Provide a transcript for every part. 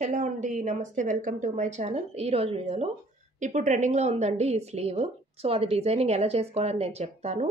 Hello అండి. నమస్తే. Welcome to my channel. ఈరోజు వీడియోలో ఇప్పుడు ట్రెండింగ్‌లో ఉందండి ఈ స్లీవ్. సో, అది డిజైనింగ్ ఎలా చేసుకోవాలని నేను చెప్తాను.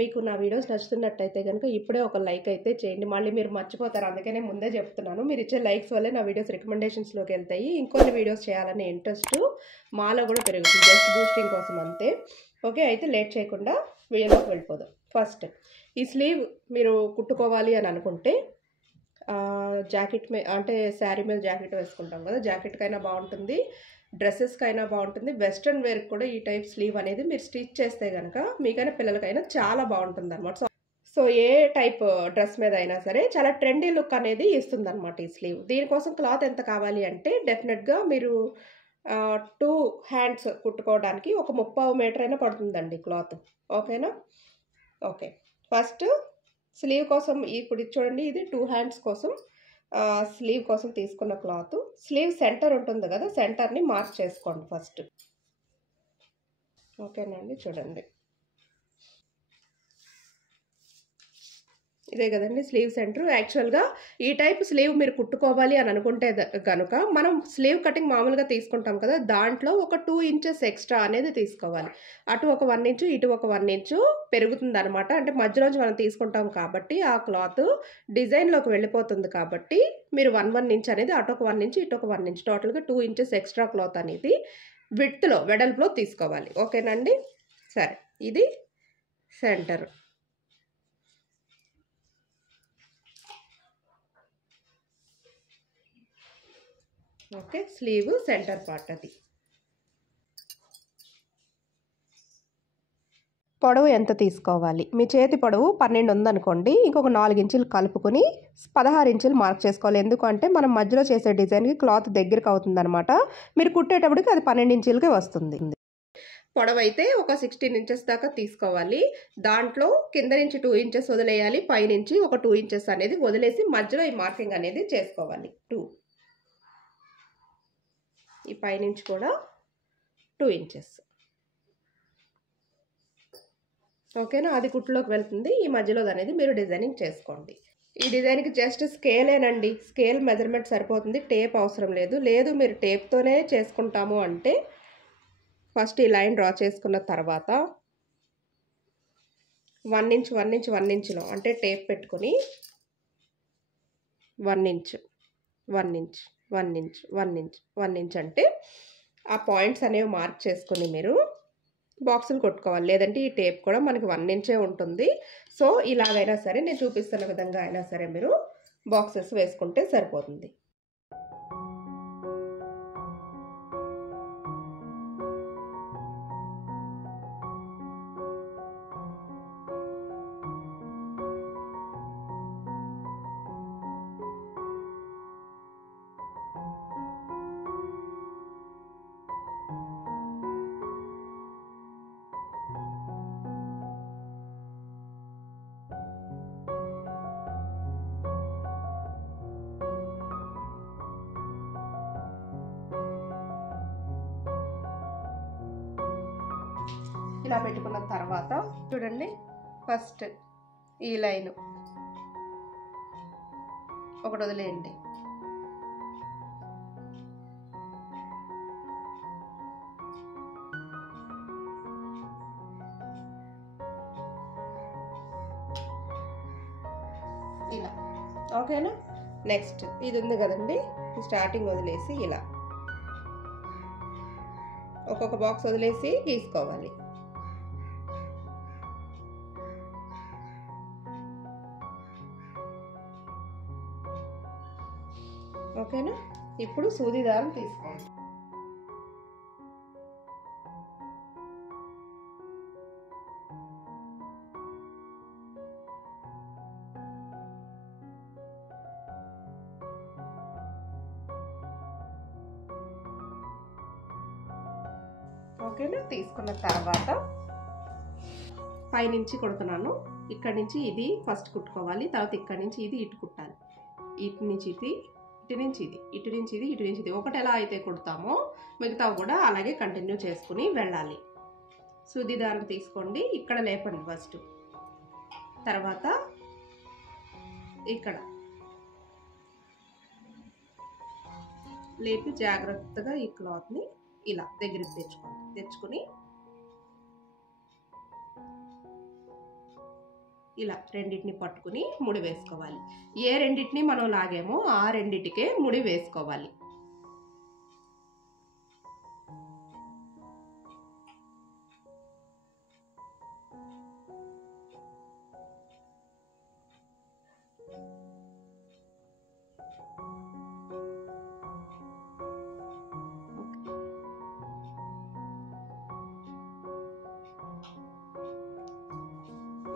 మీకు నా వీడియోస్ నచ్చుతున్నట్టయితే గనుక ఇప్పుడే ఒక లైక్ అయితే చేయండి. మళ్ళీ మీరు మర్చిపోతారు. అందుకనే ముందే చెప్తున్నాను. మీరిచ్చే లైక్స్ వల్లే నా వీడియోస్ రికమెండేషన్స్‌లోకెళ్తాయి. ఇంకొన్ని వీడియోస్ చేయాలనే ఇంట్రెస్ట్ మాలో కూడా పెరుగుతుంది. జస్ట్ బూస్టింగ్ కోసం అంతే. ఓకే. అయితే లేట్ చేయకుండా వీడియోలోకి వెళ్ళిపోదాం. ఫస్ట్ ఈ స్లీవ్ మీరు కుట్టుకోవాలి అని అనుకుంటే జాకెట్ అంటే శారీ మీద జాకెట్ వేసుకుంటాం కదా, జాకెట్కైనా బాగుంటుంది, డ్రెస్సెస్కైనా బాగుంటుంది, వెస్ట్రన్ వేర్కి కూడా ఈ టైప్ స్లీవ్ అనేది మీరు స్టిచ్ చేస్తే కనుక మీకైనా పిల్లలకైనా చాలా బాగుంటుంది అనమాట. సో ఏ టైప్ డ్రెస్ మీద అయినా సరే చాలా ట్రెండీ లుక్ అనేది ఇస్తుంది అనమాట ఈ స్లీవ్. దీనికోసం క్లాత్ ఎంత కావాలి అంటే డెఫినెట్గా మీరు 2 హ్యాండ్స్ కుట్టుకోవడానికి ఒక 30 మీటర్ అయినా పడుతుందండి క్లాత్. ఓకేనా? ఓకే. ఫస్ట్ స్లీవ్ కోసం ఇప్పుడు చూడండి, ఇది 2 హ్యాండ్స్ కోసం స్లీవ్ కోసం తీసుకున్న క్లాత్. స్లీవ్ సెంటర్ ఉంటుంది కదా, సెంటర్ని మార్క్ చేసుకోండి ఫస్ట్. ఓకేనండి, చూడండి ఇదే కదండి స్లీవ్ సెంటర్. యాక్చువల్గా ఈ టైప్ స్లీవ్ మీరు కుట్టుకోవాలి అని అనుకుంటే కనుక మనం స్లీవ్ కటింగ్ మామూలుగా తీసుకుంటాం కదా, దాంట్లో ఒక 2 ఇంచెస్ ఎక్స్ట్రా అనేది తీసుకోవాలి. అటు ఒక 1 ఇంచు, ఇటు ఒక 1 ఇంచు పెరుగుతుంది అనమాట. అంటే మధ్యలోంచి మనం తీసుకుంటాం కాబట్టి ఆ క్లాత్ డిజైన్లోకి వెళ్ళిపోతుంది కాబట్టి మీరు 1 ఇంచ్ అనేది అటు ఒక 1 ఇంచు, ఇటు ఒక 1 ఇంచ్, టోటల్గా 2 ఇంచెస్ ఎక్స్ట్రా క్లాత్ అనేది విడ్త్లో వెడల్పులో తీసుకోవాలి. ఓకేనండి? సరే, ఇది centre. Okay, sleeve centre part అది. పొడవు ఎంత తీసుకోవాలి? మీ చేతి పొడవు 12 ఉందనుకోండి, ఇంకొక 4 ఇంచులు కలుపుకొని 16 ఇంచులు మార్క్ చేసుకోవాలి. ఎందుకంటే మనం మధ్యలో చేసే డిజైన్కి క్లాత్ దగ్గరికి అవుతుందన్నమాట. మీరు కుట్టేటప్పటికి అది 12 ఇంచులకే వస్తుంది. పొడవు అయితే ఒక 16 ఇంచెస్ దాకా తీసుకోవాలి. దాంట్లో కింద నుంచి 2 ఇంచెస్ వదిలేయాలి, పైనుంచి ఒక 2 ఇంచెస్ అనేది వదిలేసి మధ్యలో ఈ మార్కింగ్ అనేది చేసుకోవాలి. 2 ఈ పైనుంచి కూడా 2 ఇంచెస్. ఓకేనా? అది కుట్టులోకి వెళ్తుంది. ఈ మధ్యలో అనేది మీరు డిజైనింగ్ చేసుకోండి. ఈ డిజైన్కి జస్ట్ స్కేలేనండి, స్కేల్ మెజర్మెంట్ సరిపోతుంది, టేప్ అవసరం లేదు. లేదు మీరు టేప్తోనే చేసుకుంటాము అంటే ఫస్ట్ ఈ లైన్ డ్రా చేసుకున్న తర్వాత 1 ఇంచ్ 1 ఇంచ్ 1 ఇంచ్లో అంటే టేప్ పెట్టుకొని 1 inch 1 inch 1 inch 1 inch 1 inch అంటే ఆ పాయింట్స్ అనేవి మార్క్ చేసుకొని మీరు బాక్సులు కొట్టుకోవాలి. లేదంటే ఈ టేప్ కూడా మనకి 1 ఇంచే ఉంటుంది. సో ఇలాగైనా సరే నేను చూపిస్తున్న విధంగా అయినా సరే మీరు బాక్సెస్ వేసుకుంటే సరిపోతుంది. ఇలా పెట్టుకున్న తర్వాత చూడండి, ఫస్ట్ ఈ లైన్ ఒకటి వదిలేయండి. ఇలా. ఓకేనా? నెక్స్ట్ ఇది ఉంది కదండి, స్టార్టింగ్ వదిలేసి ఇలా ఒక్కొక్క బాక్స్ వదిలేసి గీసుకోవాలి. ఓకేనా? ఇప్పుడు సూది దారం తీసుకోండి. ఓకేనా? తీసుకున్న తర్వాత పైనుంచి కుడుతున్నాను. ఇక్కడి నుంచి ఇది ఫస్ట్ కుట్టుకోవాలి, తర్వాత ఇక్కడి నుంచి ఇది ఇటు కుట్టాలి, ఇటు నుంచి ఇది, ఇటు నుంచి ఇది, ఇటు నుంచి ఇది, ఇటు నుంచి ఇది. ఒకటి ఎలా అయితే కుడతామో మిగతా కూడా అలాగే కంటిన్యూ చేసుకుని వెళ్ళాలి. సూది దారం తీసుకోండి, ఇక్కడ లేపండి ఫస్ట్, తర్వాత ఇక్కడ లేపి జాగ్రత్తగా ఈ క్లాత్ని ఇలా దగ్గరికి తెచ్చుకొని ఇలా రెండింటిని పట్టుకుని ముడి వేసుకోవాలి. ఏ రెండింటిని మనం లాగామో ఆ రెండింటికే ముడి వేసుకోవాలి.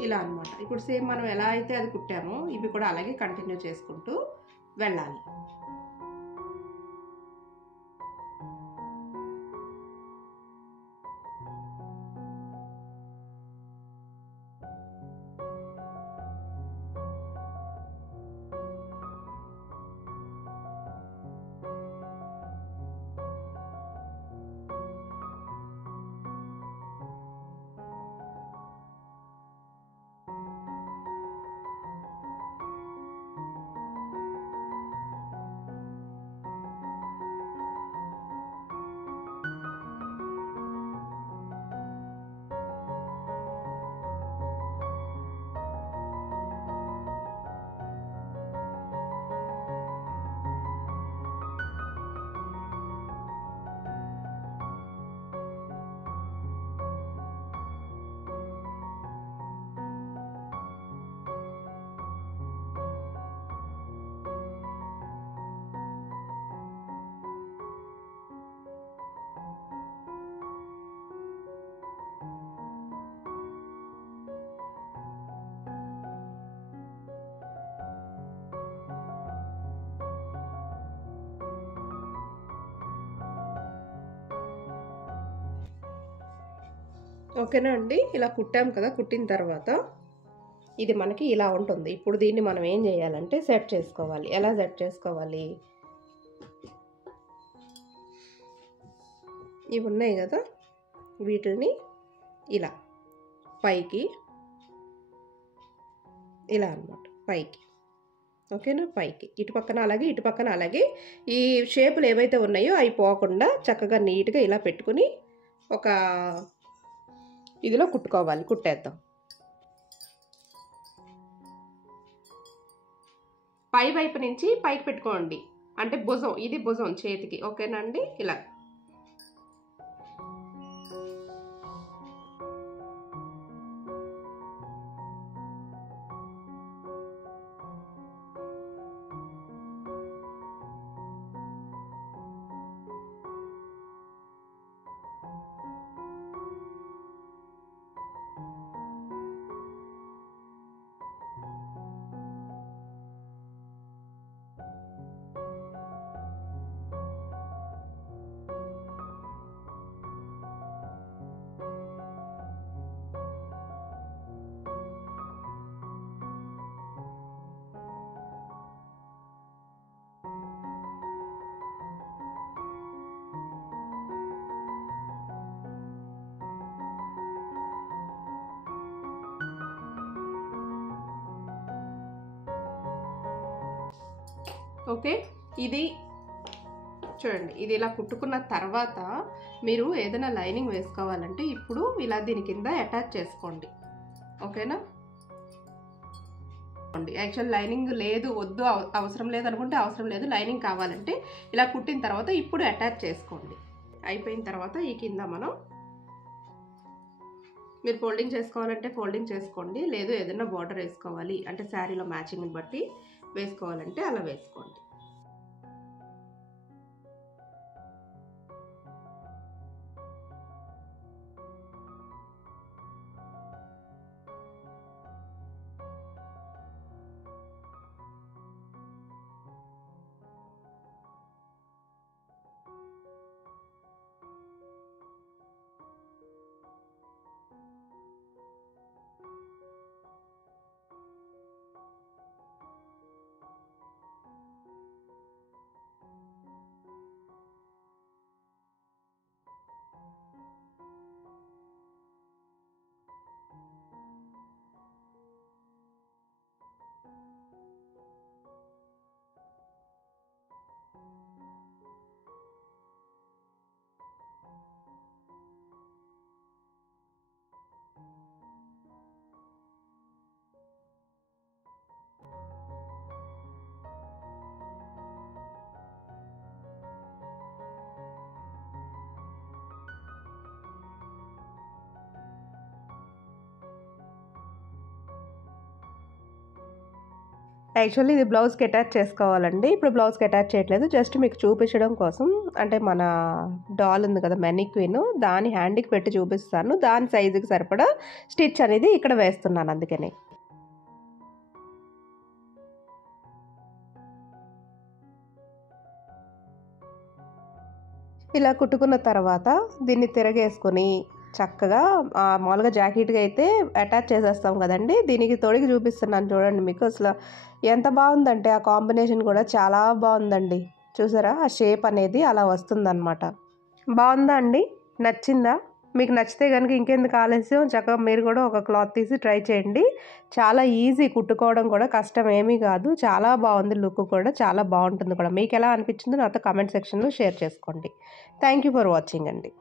ఇలా అన్నమాట. ఇప్పుడు సేమ్ మనం ఎలా అయితే అది కుట్టామో ఇవి కూడా అలాగే కంటిన్యూ చేసుకుంటూ వెళ్ళాలి. ఓకేనా అండి, ఇలా కుట్టాం కదా. కుట్టిన తర్వాత ఇది మనకి ఇలా ఉంటుంది. ఇప్పుడు దీన్ని మనం ఏం చేయాలంటే సెట్ చేసుకోవాలి. ఎలా సెట్ చేసుకోవాలి? ఇవి ఉన్నాయి కదా, వీటిని ఇలా పైకి ఇలా అన్నమాట, పైకి. ఓకేనా, పైకి ఇటు పక్కన అలాగే ఇటు పక్కన అలాగే. ఈ షేపులు ఏవైతే ఉన్నాయో అవి పోకుండా చక్కగా నీట్గా ఇలా పెట్టుకుని ఒక ఇదిలో కుట్టుకోవాలి. కుట్టేద్దాం. పై వైపు నుంచి పైకి పెట్టుకోండి, అంటే భుజం, ఇది భుజం చేతికి. ఓకేనా అండి, ఇలా. ఓకే, ఇది చూడండి. ఇది ఇలా కుట్టుకున్న తర్వాత మీరు ఏదైనా లైనింగ్ వేసుకోవాలంటే ఇప్పుడు ఇలా దీని కింద అటాచ్ చేసుకోండి. ఓకేనా, యాక్చువల్ లైనింగ్ లేదు, వద్దు, అవసరం లేదు అనుకుంటే అవసరం లేదు. లైనింగ్ కావాలంటే ఇలా కుట్టిన తర్వాత ఇప్పుడు అటాచ్ చేసుకోండి. అయిపోయిన తర్వాత ఈ కింద మీరు ఫోల్డింగ్ చేసుకోవాలంటే ఫోల్డింగ్ చేసుకోండి, లేదు ఏదైనా బార్డర్ వేసుకోవాలి అంటే శారీలో మ్యాచింగ్ని బట్టి వేసుకోవాలంటే అలా వేసుకోండి. యాక్చువల్లీ ఇది బ్లౌజ్కి అటాచ్ చేసుకోవాలండి. ఇప్పుడు బ్లౌజ్కి అటాచ్ చేయట్లేదు, జస్ట్ మీకు చూపించడం కోసం. అంటే మన డాల్ ఉంది కదా మెనిక్విన్, దాని హ్యాండ్కి పెట్టి చూపిస్తాను. దాని సైజుకి సరిపడా స్టిచ్ అనేది ఇక్కడ వేస్తున్నాను అందుకని. ఇలా కుట్టుకున్న తర్వాత దీన్ని తిరగేసుకొని చక్కగా మామూలుగా జాకెట్కి అయితే అటాచ్ చేసేస్తాం కదండి, దీనికి తొడిగి చూపిస్తున్నాను చూడండి. మీకు అసలు ఎంత బాగుందంటే ఆ కాంబినేషన్ కూడా చాలా బాగుందండి. చూసారా ఆ షేప్ అనేది అలా వస్తుందన్నమాట. బాగుందా అండి? నచ్చిందా? మీకు నచ్చితే కనుక ఇంకెందుకు ఆలస్యం, చక్కగా మీరు కూడా ఒక క్లాత్ తీసి ట్రై చేయండి. చాలా ఈజీ, కుట్టుకోవడం కూడా కష్టం ఏమీ కాదు. చాలా బాగుంది, లుక్ కూడా చాలా బాగుంటుంది కూడా. మీకు ఎలా అనిపించిందో నాతో కామెంట్ సెక్షన్లో షేర్ చేసుకోండి. థ్యాంక్ యూ ఫర్ వాచింగ్ అండి.